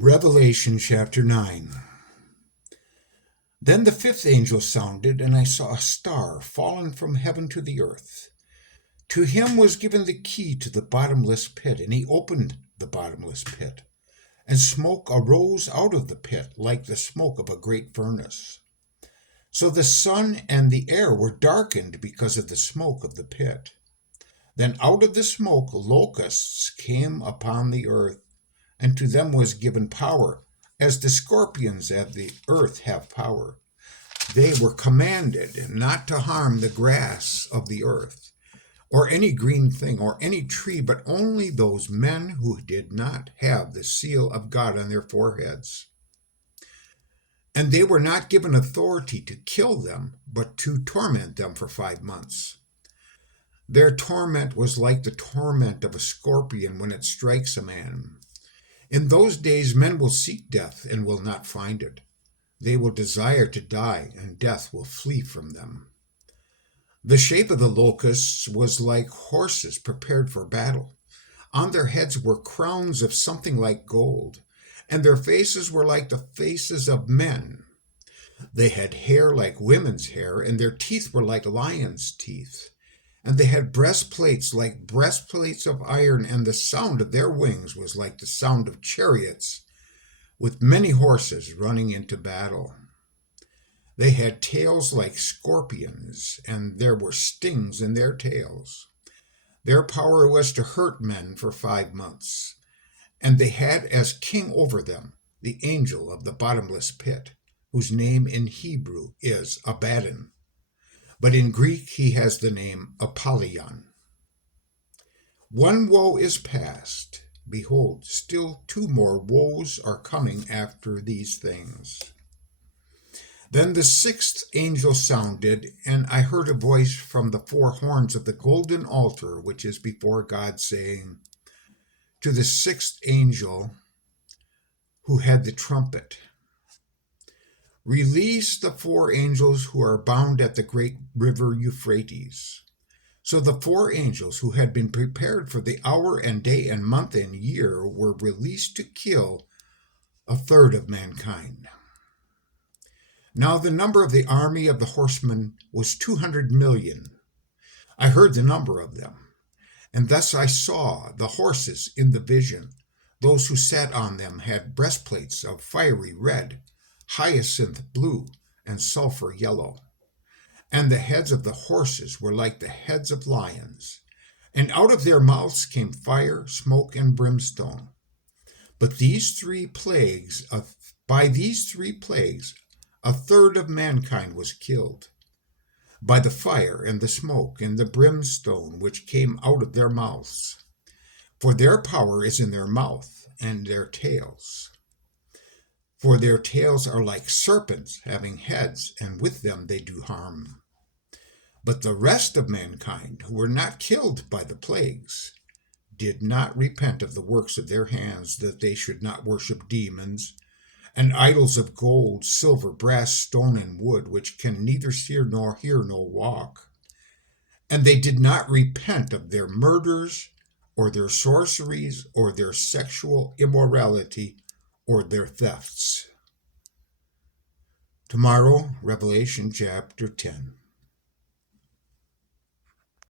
Revelation chapter 9. Then the fifth angel sounded, and I saw a star fallen from heaven to the earth. To him was given the key to the bottomless pit, and he opened the bottomless pit. And smoke arose out of the pit like the smoke of a great furnace. So the sun and the air were darkened because of the smoke of the pit. Then out of the smoke locusts came upon the earth, and to them was given power, as the scorpions of the earth have power. They were commanded not to harm the grass of the earth, or any green thing, or any tree, but only those men who did not have the seal of God on their foreheads. And they were not given authority to kill them, but to torment them for 5 months. Their torment was like the torment of a scorpion when it strikes a man. In those days men will seek death and will not find it. They will desire to die, and death will flee from them. The shape of the locusts was like horses prepared for battle. On their heads were crowns of something like gold, and their faces were like the faces of men. They had hair like women's hair, and their teeth were like lions' teeth. And they had breastplates like breastplates of iron, and the sound of their wings was like the sound of chariots, with many horses running into battle. They had tails like scorpions, and there were stings in their tails. Their power was to hurt men for 5 months. And they had as king over them the angel of the bottomless pit, whose name in Hebrew is Abaddon, but in Greek he has the name Apollyon. One woe is past. Behold, still 2 more woes are coming after these things. Then the 6th angel sounded, and I heard a voice from the 4 horns of the golden altar which is before God, saying, to the 6th angel who had the trumpet, release the 4 angels who are bound at the great river Euphrates. So the 4 angels who had been prepared for the hour and day and month and year were released to kill 1/3 of mankind. Now the number of the army of the horsemen was 200 million. I heard the number of them, and thus I saw the horses in the vision. Those who sat on them had breastplates of fiery red, hyacinth blue, and sulfur yellow. And the heads of the horses were like the heads of lions, and out of their mouths came fire, smoke, and brimstone. But by these three plagues, 1/3 of mankind was killed, by the fire and the smoke and the brimstone which came out of their mouths. For their power is in their mouth and their tails. For their tails are like serpents having heads, and with them they do harm. But the rest of mankind, who were not killed by the plagues, did not repent of the works of their hands, that they should not worship demons, and idols of gold, silver, brass, stone, and wood, which can neither see nor hear nor walk. And they did not repent of their murders, or their sorceries, or their sexual immorality, or their thefts. Tomorrow, Revelation chapter 10.